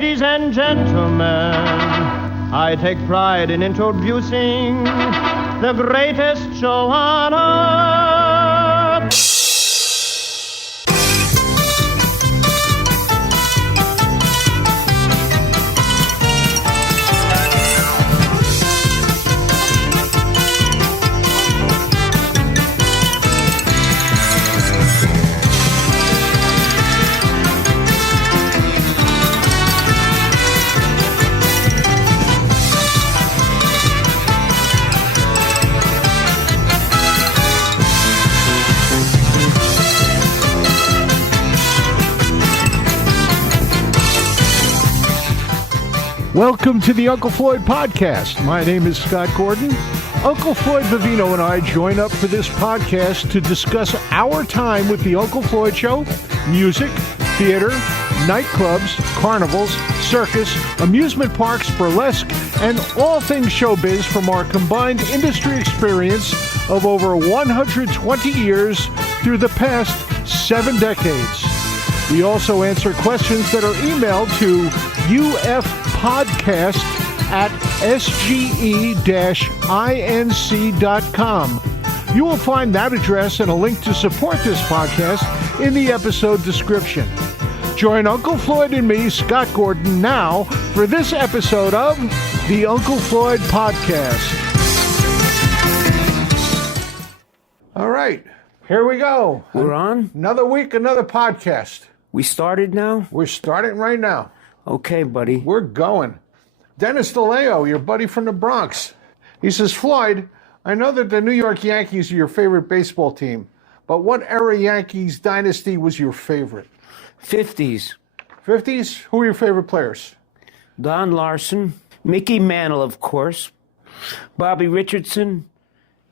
Ladies and gentlemen, I take pride in introducing the greatest show on earth. Welcome to the Uncle Floyd podcast. My name is Scott Gordon. Uncle Floyd Vivino and I join up for this podcast to discuss our time with the Uncle Floyd Show, music, theater, nightclubs, carnivals, circus, amusement parks, burlesque, and all things showbiz from our combined industry experience of over 120 years through the past 7 decades. We also answer questions that are emailed to ufpodcast@sge-inc.com. You will find that address and a link to support this podcast in the episode description. Join Uncle Floyd and me, Scott Gordon, now for this episode of the Uncle Floyd Podcast. All right, here we go. We're on? Another week, another podcast. We started now? We're starting right now. Okay, buddy. We're going. Dennis DeLeo, your buddy from the Bronx. He says, Floyd, I know that the New York Yankees are your favorite baseball team, but what era Yankees dynasty was your favorite? 50s. 50s? Who are your favorite players? Don Larson, Mickey Mantle, of course, Bobby Richardson,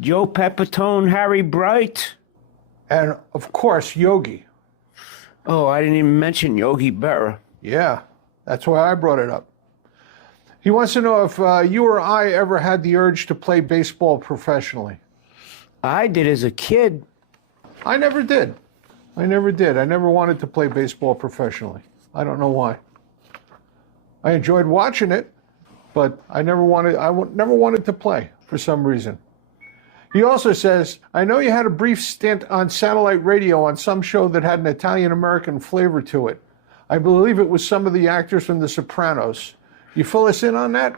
Joe Pepitone, Harry Bright. And, of course, Yogi. Oh, I didn't even mention Yogi Berra. Yeah, that's why I brought it up. He wants to know if you or I ever had the urge to play baseball professionally. I did as a kid. I never did. I never wanted to play baseball professionally. I don't know why. I enjoyed watching it, but I never wanted to play for some reason. He also says, I know you had a brief stint on satellite radio on some show that had an Italian-American flavor to it. I believe it was some of the actors from The Sopranos. You fill us in on that?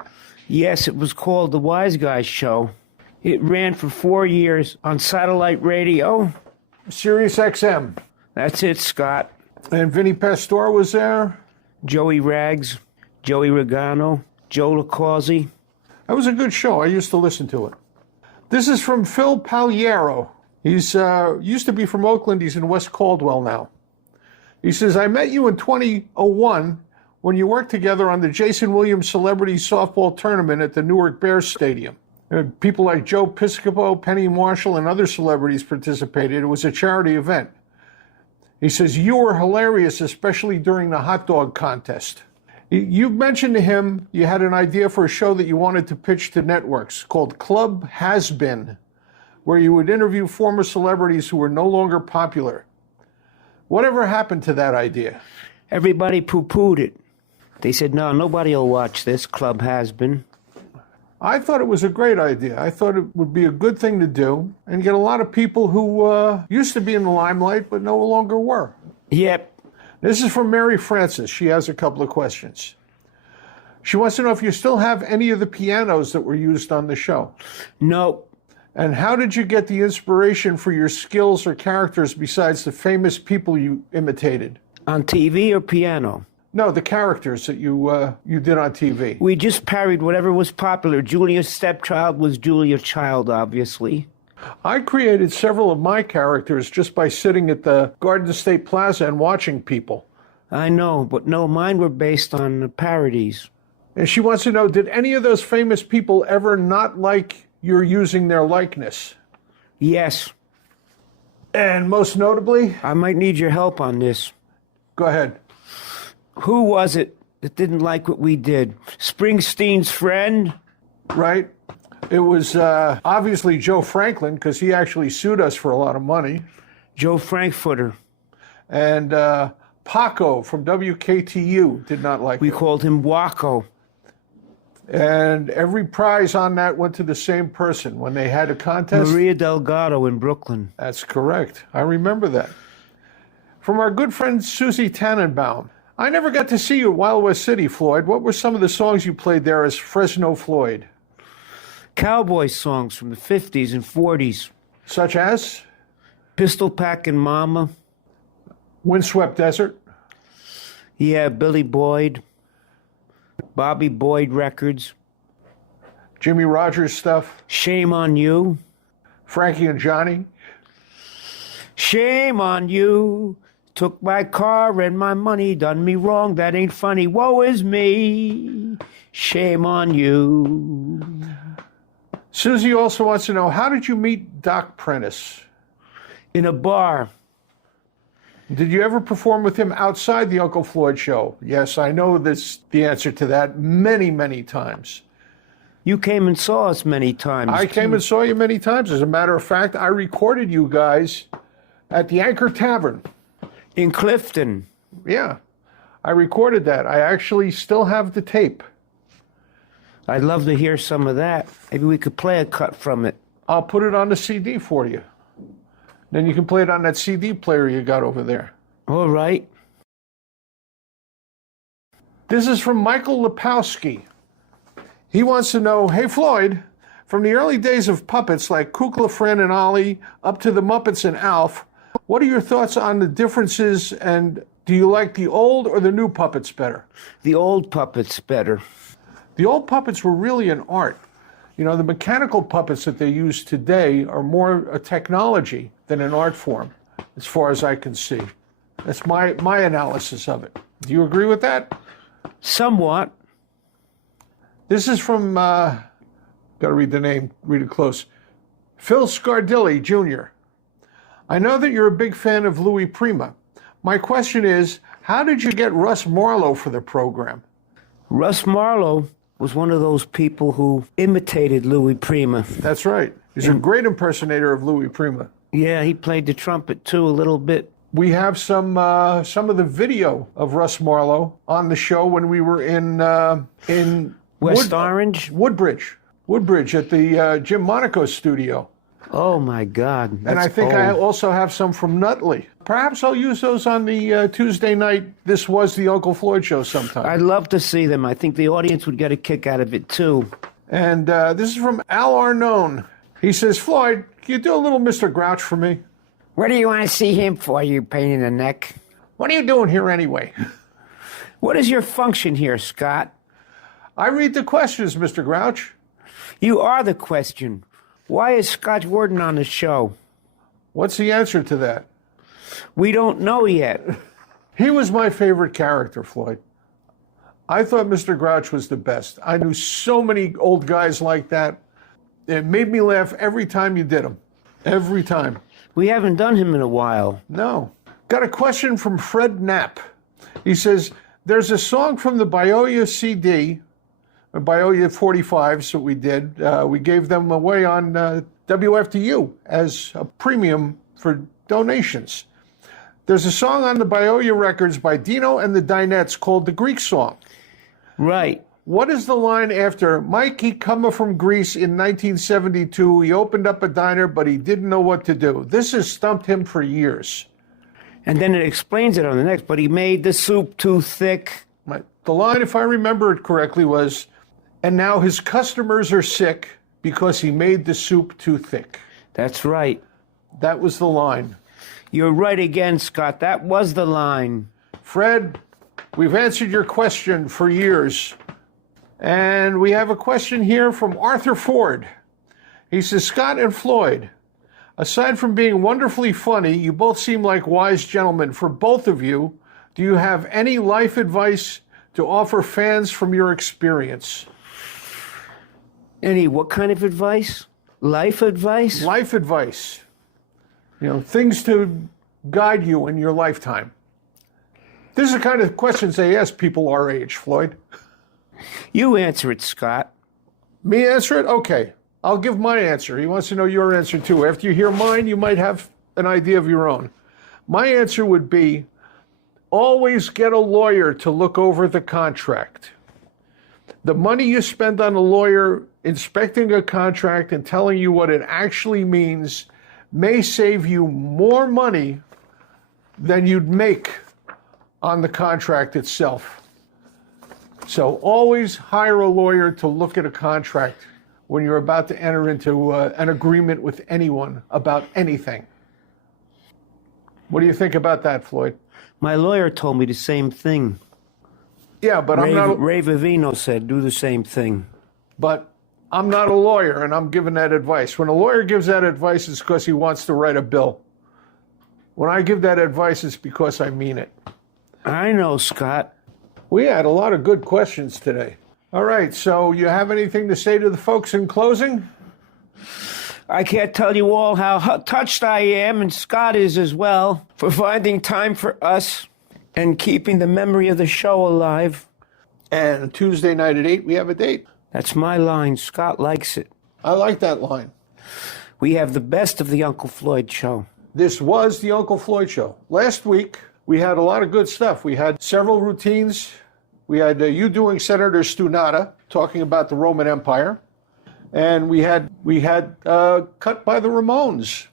Yes, it was called The Wise Guys Show. It ran for 4 years on satellite radio. Sirius XM. That's it, Scott. And Vinny Pastore was there? Joey Rags, Joey Regano, Joe LaCausi. That was a good show. I used to listen to it. This is from Phil Pagliaro. He's used to be from Oakland. He's in West Caldwell now. He says, I met you in 2001 when you worked together on the Jason Williams Celebrity Softball Tournament at the Newark Bears Stadium. People like Joe Piscopo, Penny Marshall, and other celebrities participated. It was a charity event. He says, you were hilarious, especially during the hot dog contest. You mentioned to him you had an idea for a show that you wanted to pitch to networks called Club Has Been, where you would interview former celebrities who were no longer popular. Whatever happened to that idea? Everybody poo-pooed it. They said, no, nobody will watch this. Club Has Been. I thought it was a great idea. I thought it would be a good thing to do and get a lot of people who used to be in the limelight but no longer were. Yep. This is from Mary Francis. She has a couple of questions. She wants to know if you still have any of the pianos that were used on the show. No. And how did you get the inspiration for your skills or characters besides the famous people you imitated? On TV or piano? No, the characters that you did on TV. We just parried whatever was popular. Julia's stepchild was Julia Child, obviously. I created several of my characters just by sitting at the Garden State Plaza and watching people. I know, but no, mine were based on parodies. And she wants to know, did any of those famous people ever not like your using their likeness? Yes. And most notably? I might need your help on this. Go ahead. Who was it that didn't like what we did? Springsteen's friend? Right. It was obviously Joe Franklin, because he actually sued us for a lot of money. Joe Frankfurter. And Paco from WKTU did not like We it. called him Waco. And every prize on that went to the same person when they had a contest. Maria Delgado in Brooklyn. That's correct. I remember that. From our good friend Susie Tannenbaum. I never got to see you at Wild West City, Floyd. What were some of the songs you played there as Fresno Floyd? Cowboy songs from the 50s and 40s. Such as Pistol Packin' Mama. Windswept Desert. Yeah, Billy Boyd. Bobby Boyd records. Jimmy Rogers stuff. Shame on You. Frankie and Johnny. Shame on you. Took my car and my money. Done me wrong. That ain't funny. Woe is me. Shame on you. Susie also wants to know, how did you meet Doc Prentice? In a bar. Did you ever perform with him outside the Uncle Floyd show? Yes, I know the answer to that many, many times. You came and saw us many times. I came and saw you many times. As a matter of fact, I recorded you guys at the Anchor Tavern. In Clifton. Yeah, I recorded that. I actually still have the tape. I'd love to hear some of that. Maybe we could play a cut from it. I'll put it on the CD for you. Then you can play it on that CD player you got over there. All right. This is from Michael Lepowski. He wants to know, hey Floyd, from the early days of puppets like Kukla, Fran, and Ollie up to the Muppets and Alf, what are your thoughts on the differences, and do you like the old or the new puppets better? The old puppets better. The old puppets were really an art. You know, the mechanical puppets that they use today are more a technology than an art form, as far as I can see. That's my analysis of it. Do you agree with that? Somewhat. This is from, got to read the name, read it close. Phil Scardilli, Jr. I know that you're a big fan of Louis Prima. My question is, how did you get Russ Marlowe for the program? Russ Marlowe was one of those people who imitated Louis Prima. That's right. He's a great impersonator of Louis Prima. Yeah, he played the trumpet too a little bit. We have some of the video of Russ Marlowe on the show when we were in West Orange? Woodbridge at the Jim Monaco studio. Oh my God. And I think I also have some from Nutley. Perhaps I'll use those on the Tuesday night This Was the Uncle Floyd show sometime. I'd love to see them. I think the audience would get a kick out of it too. And this is from Al Arnone. He says, Floyd, can you do a little Mr. Grouch for me? What do you want to see him for, you pain in the neck? What are you doing here anyway? What is your function here, Scott? I read the questions, Mr. Grouch. You are the question. Why is Scott Gordon on the show? What's the answer to that? We don't know yet. He was my favorite character, Floyd. I thought Mr. Grouch was the best. I knew so many old guys like that. It made me laugh every time you did him. Every time. We haven't done him in a while. No. Got a question from Fred Knapp. He says, there's a song from the Bioya CD, Bioya 45s that we did. We gave them away on WFTU as a premium for donations. There's a song on the Bioya records by Dino and the Dinettes called The Greek Song. Right. What is the line after, Mike, he come from Greece in 1972, he opened up a diner, but he didn't know what to do. This has stumped him for years. And then it explains it on the next, but he made the soup too thick. The line, if I remember it correctly, was, and now his customers are sick because he made the soup too thick. That's right. That was the line. You're right again, Scott. That was the line. Fred, we've answered your question for years. And we have a question here from Arthur Ford. He says, Scott and Floyd, aside from being wonderfully funny, you both seem like wise gentlemen. For both of you, do you have any life advice to offer fans from your experience? Any what kind of advice? Life advice? Life advice. You know, things to guide you in your lifetime. This is the kind of questions they ask people our age, Floyd. You answer it, Scott. Me answer it? Okay. I'll give my answer. He wants to know your answer, too. After you hear mine, you might have an idea of your own. My answer would be, always get a lawyer to look over the contract. The money you spend on a lawyer inspecting a contract and telling you what it actually means may save you more money than you'd make on the contract itself. So always hire a lawyer to look at a contract when you're about to enter into an agreement with anyone about anything. What do you think about that, Floyd? My lawyer told me the same thing. Yeah, but Ray Vivino said, do the same thing. But I'm not a lawyer, and I'm giving that advice. When a lawyer gives that advice, it's because he wants to write a bill. When I give that advice, it's because I mean it. I know, Scott. We had a lot of good questions today. All right, so you have anything to say to the folks in closing? I can't tell you all how touched I am, and Scott is as well, for finding time for us and keeping the memory of the show alive. And Tuesday night at 8, we have a date. That's my line. Scott likes it. I like that line. We have the best of the Uncle Floyd show. This was the Uncle Floyd show. Last week, we had a lot of good stuff. We had several routines. We had you doing Senator Stunata, talking about the Roman Empire. And we had Cut by the Ramones.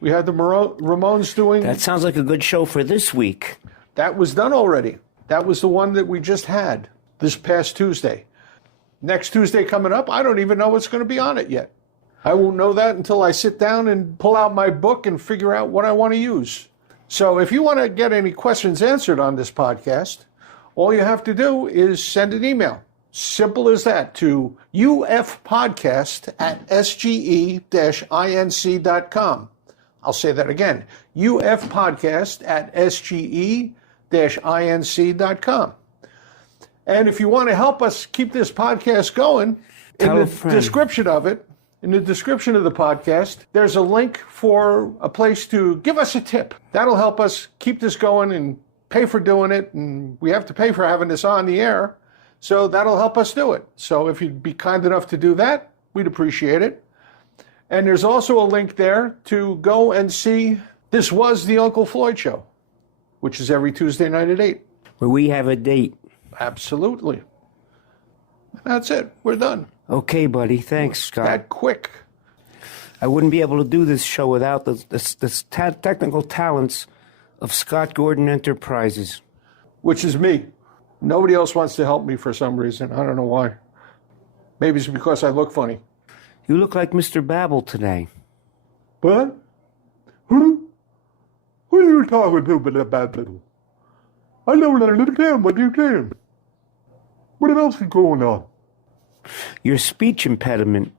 We had the Ramones doing... That sounds like a good show for this week. That was done already. That was the one that we just had this past Tuesday. Next Tuesday coming up, I don't even know what's going to be on it yet. I won't know that until I sit down and pull out my book and figure out what I want to use. So if you want to get any questions answered on this podcast, all you have to do is send an email. Simple as that, to ufpodcast@sge-inc.com. I'll say that again, ufpodcast@sge-inc.com. And if you want to help us keep this podcast going, in the description of the podcast, there's a link for a place to give us a tip. That'll help us keep this going and pay for doing it, and we have to pay for having this on the air. So that'll help us do it. So if you'd be kind enough to do that, we'd appreciate it. And there's also a link there to go and see This Was the Uncle Floyd Show, which is every Tuesday night at 8. Where we have a date. Absolutely. That's it. We're done. Okay, buddy. Thanks, Scott. That quick. I wouldn't be able to do this show without the technical talents of Scott Gordon Enterprises. Which is me. Nobody else wants to help me for some reason. I don't know why. Maybe it's because I look funny. You look like Mr. Babble today. What? Who are you talking to about Babble? I don't understand what you're saying. What else is going on? Your speech impediment.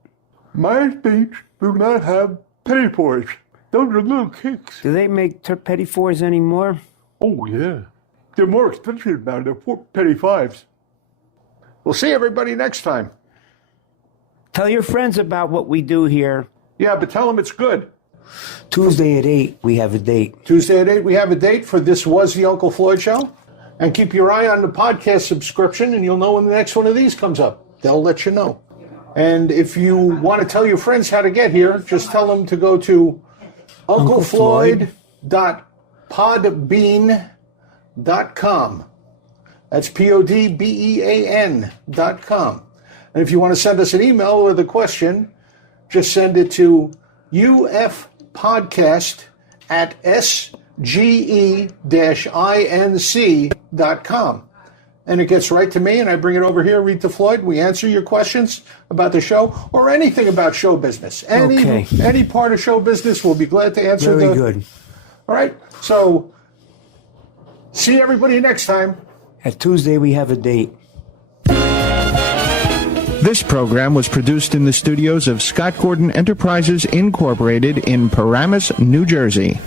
My speech do not have petty-fours. Those are little kicks. Do they make petty-fours anymore? Oh, yeah. They're more expensive now. They're petty-fives. We'll see everybody next time. Tell your friends about what we do here. Yeah, but tell them it's good. Tuesday at 8, we have a date. Tuesday at 8, we have a date for This Was the Uncle Floyd Show. And keep your eye on the podcast subscription, and you'll know when the next one of these comes up. They'll let you know. And if you want to tell your friends how to get here, just tell them to go to unclefloyd.podbean.com. That's PODBEAN.com. And if you want to send us an email with a question, just send it to ufpodcast@sge-inc.com. And it gets right to me, and I bring it over here, read to Floyd. We answer your questions about the show or anything about show business. Any part of show business, we'll be glad to answer. Very good. All right. So, see everybody next time. At Tuesday, we have a date. This program was produced in the studios of Scott Gordon Enterprises, Incorporated in Paramus, New Jersey.